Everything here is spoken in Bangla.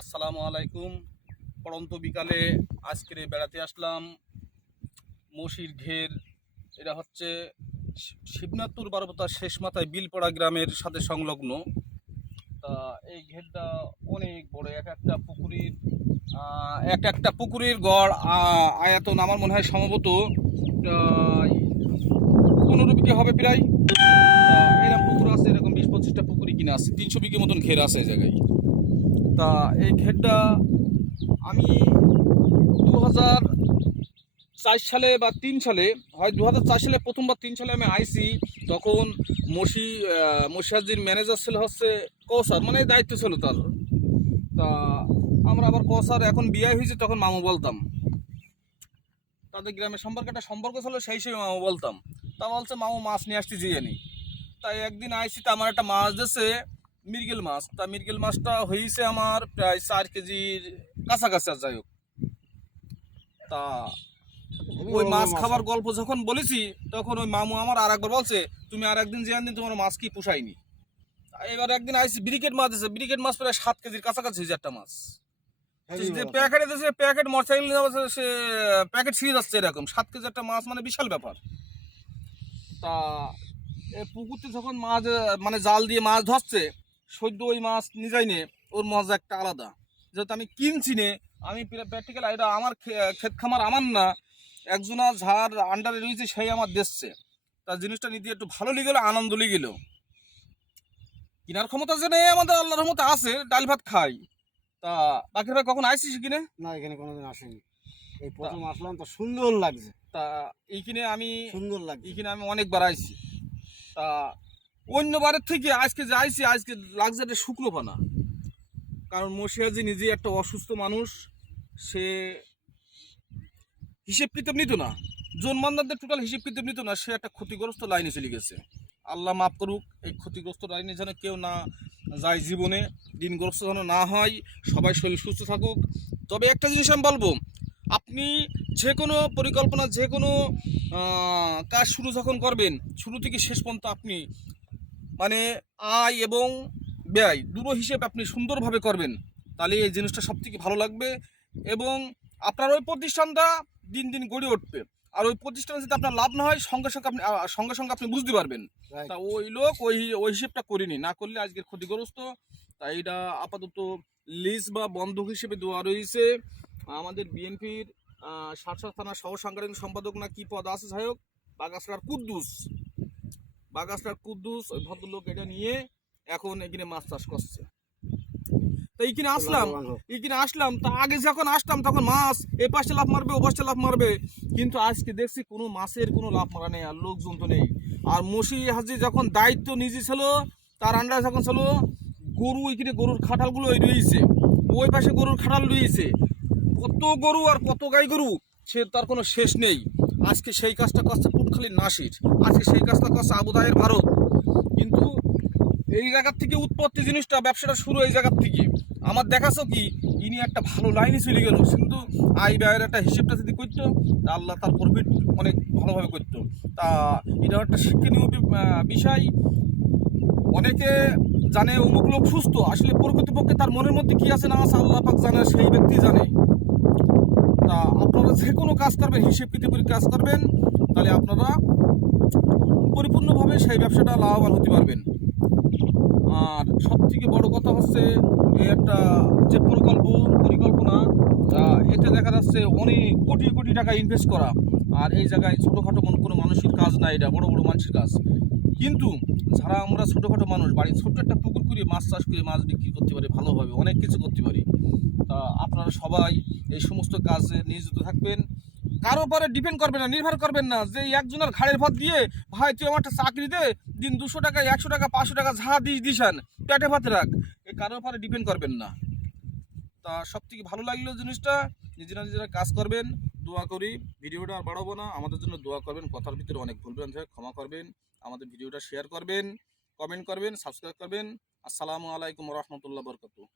আসসালামু আলাইকুম। পড়ন্ত বিকালে আজকে বেড়াতে আসলাম মশির ঘের। এটা হচ্ছে শিবনাথপুর বারবতার শেষ মাথায় বিলপাড়া গ্রামের সাথে সংলগ্ন। তা এই ঘেরটা অনেক বড়। এক একটা পুকুরের গড় আয়তন আমার মনে হয় সম্ভবত 15 বিঘে হবে প্রায়। এরকম পুকুর আছে, এরকম 20-25টা পুকুরই কিনা আছে, 300 বিঘে মতন ঘের আছে এই জায়গায়। তা এই ঘেরটা আমি 2004 সালে বা 3 সালে, হয় 2004 সালে প্রথম বা 3 সালে আমি আইসি। তখন মশিয়াজির ম্যানেজার ছিল হচ্ছে কৌসার, মানে দায়িত্ব ছিল তার। তা আমরা আবার কৌসার এখন বিয়ে হয়েছে তখন মামু বলতাম। তাদের গ্রামের সম্পর্কে একটা সম্পর্ক ছিল, সেই সেই মামু বলতাম। তা বলছে মামু মাছ নিয়ে আসতে যেয়ে নি। তাই একদিন আইসি, তা আমার একটা মাছ দিয়েছে মৃগেল মাছ। তা মৃগেল মাছটা হয়েছে আমার প্রায় 4 কেজির কাছাকাছি। আর যাই হোক, তা ওই মাছ খাবার গল্প যখন বলেছি তখন ওই মামু আমার আর একবার বলছে, তুমি আর একদিন যে আনদিন তোমার মাছ কি পোষায়নি। এবার একদিন আইসি, ব্রিকেট মাছ আছে, ব্রিকেট মাছ প্রায় 7 কেজির কাছাকাছি হয়েছে একটা মাছ। যে প্যাকেটে দিয়েছে, প্যাকেট মোটরসাইকেল নিয়ে যাচ্ছে, সে প্যাকেট ছিঁড়ে যাচ্ছে এরকম। 7 কেজি একটা মাছ মানে বিশাল ব্যাপার। তা পুকুরতে যখন মাছ মানে জাল দিয়ে মাছ ধরছে, সদ্য ওই মাছ নিয়ে নে, ওর মজা একটা আলাদা। যেহেতু আমি কিনছি নে, আমি প্র্যাকটিক্যাল, এটা আমার ক্ষেত খামার আমার না, একজনা যার আন্ডারে রয়েছে সেই আমার দিচ্ছে। তার জিনিসটা নিতে একটু ভালো লেগে গেলো, আনন্দ লেগে গেলো। কেনার ক্ষমতা যে নেই আমাদের, আল্লাহর রহমতে আছে, ডাল ভাত খাই। তা বাকির ভাই কখন আইসিস কিনে? না, এখানে কোনোদিন আসেনি, এই প্রথম আসলাম। তো সুন্দর লাগছে। তা এইখানে আমি সুন্দর লাগছে, এইখানে আমি অনেকবার আইছি। তা অন্যবারের থেকে আজকে যে আইসি, আজকে লাগছে একটা শুকনো পানা। কারণ মশিয়াজি নিজে একটা অসুস্থ মানুষ, সে হিসেব কিতাব নিত না, জন্মানদারদের টোটাল হিসেব কিতাব নিত না। সে একটা ক্ষতিগ্রস্ত লাইনে চলে গেছে। আল্লাহ মাফ করুক, এই ক্ষতিগ্রস্ত লাইনে যেন কেউ না যায়, জীবনে দিনগ্রস্ত যেন না হয়, সবাই শরীর সুস্থ থাকুক। তবে একটা জিনিস আমি বলবো, আপনি যে কোনো পরিকল্পনা, যে কোনো কাজ শুরু যখন করবেন, শুরু থেকে শেষ পর্যন্ত আপনি মানে আয় এবং ব্যয় দুটো হিসেব আপনি সুন্দরভাবে করবেন, তাহলে এই জিনিসটা সব থেকে ভালো লাগবে। এবং আপনার ওই প্রতিষ্ঠানটা দিন দিন গড়ে উঠবে। আর ওই প্রতিষ্ঠানে যদি আপনার লাভ না হয়, সঙ্গে সঙ্গে আপনি বুঝতে পারবেন। তা ওই লোক ওই ওই হিসেবটা করিনি, না করলে আজকের ক্ষতিগ্রস্ত। তাই এটা আপাতত লিজ বা বন্ধক হিসেবে দেওয়া রয়েছে। আমাদের বিএনপির সাতসাত থানা সহ সাংগঠনিক সম্পাদক না কি পদ আছে, যাই হোক, বাগাসটার কুদ্দুস ওই ভদ্রলোক এটা নিয়ে এখন এখানে মাছ চাষ করছে। তো এইখানে আসলাম, তা আগে যখন আসতাম তখন মাছ এই পাশে লাফ মারবে, ও পাশে লাফ মারবে, কিন্তু আজকে দেখছি কোনো মাছের কোনো লাফ মারা নেই, আর লোকজন তো নেই। আর মশি হাজি যখন দায়িত্ব নিজে ছিল, তার আন্ডারে যখন ছিল, গরু এখানে গরুর খাটালগুলো ওই রয়েছে, ওই পাশে গরুর খাটাল রয়েছে, কত গরু আর কত গাই গরু, সে তার কোনো শেষ নেই। আজকে সেই কাজটা করছে পুটখালির নাসির, আজকে সেই কাজটা করছে আবুধায়ের ভারত। কিন্তু এই জায়গার থেকে উৎপত্তি জিনিসটা, ব্যবসাটা শুরু এই জায়গার থেকে। আমার দেখাছো কি, ইনি একটা ভালো লাইনে চলে গেল, কিন্তু আয় ব্যয়ের একটা হিসেবটা যদি করতো, তা আল্লাহ তার প্রফিট অনেক ভালোভাবে করতো। তা এটা একটা শিক্ষণীয় বিষয়। অনেকে জানে অমুক লোক সুস্থ, আসলে প্রকৃতপক্ষে তার মনের মধ্যে কি আছে না আছে আল্লাহ পাক জানে, সেই ব্যক্তি জানে। তা আপনারা যে কোনো কাজ করবেন, হিসেব কিতাবের কাজ করবেন, তাহলে আপনারা পরিপূর্ণভাবে সেই ব্যবসাটা লাভবান হতে পারবেন। আর সব থেকে বড় কথা হচ্ছে, এই একটা যে পরিকল্পনা, এতে দেখা যাচ্ছে অনেক কোটি কোটি টাকা ইনভেস্ট করা। আর এই জায়গায় ছোটোখাটো কোনো মানুষের কাজ না, এটা বড় বড় মানুষের কাজ। কিন্তু যারা আমরা ছোটোখাটো মানুষ, বাড়ির ছোট্ট একটা পুকুর করে মাছ চাষ করে মাছ বিক্রি করতে পারি, ভালোভাবে অনেক কিছু করতে পারি। তা আপনারা সবাই এই সমস্ত কাজে নিয়োজিত থাকবেন। কারো উপরে ডিপেন্ড করবেন না, নির্ভর করবেন না যে একজনের ঘাড়ের ভাত দিয়ে, ভাই তুই আমার একটা চাকরি দে, দিন 200 টাকা 100 টাকা 500 টাকা যা দিস পেটে ভাত রাখ, এই কারোর উপরে ডিপেন্ড করবেন না। তা সব থেকে ভালো লাগলো জিনিসটা, নিজেরা কাজ করবেন। দোয়া করি, ভিডিওটা আর বাড়াবো না, আমাদের জন্য দোয়া করবেন। কথার ভিতরে অনেক ভুলভ্রান্তি হয়, ক্ষমা করবেন। আমাদের ভিডিওটা শেয়ার করবেন, কমেন্ট করবেন, সাবস্ক্রাইব করবেন। আসসালামু আলাইকুম রহমতুল্লাহ বরকাতুহু।